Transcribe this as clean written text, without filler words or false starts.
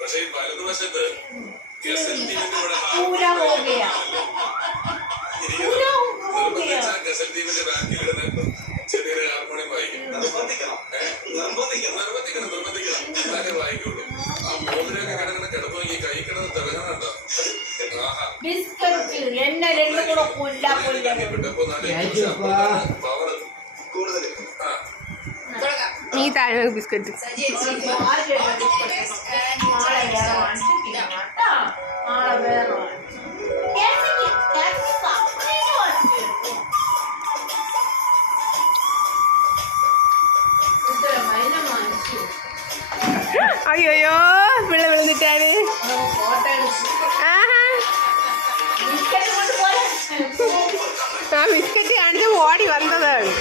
പക്ഷേ വലതുവശത്ത് ഗസൽ ദ്വീപിന്റെ ബാക്കിലിരുന്ന് ചെറിയൊരു ഹാർമോണിയം വായിക്കും. നിർബന്ധിക്കണം എന്നാലേ വായിക്കുള്ളൂ. ആ മോതിരൊക്കെ കിടക്കുന്ന കിടന്നു നോക്കി കൈ കിടന്ന് തിളങ്ങണുണ്ടോ? പവർ കൂടുതൽ. നീ താഴെ ബിസ്ക്കറ്റ് അയ്യോയ്യോ പിള്ള വിളിച്ചിട്ടാണ്. ആ ബിസ്ക്കറ്റ് കാണിച്ച് ഓടി വന്നതാണ്.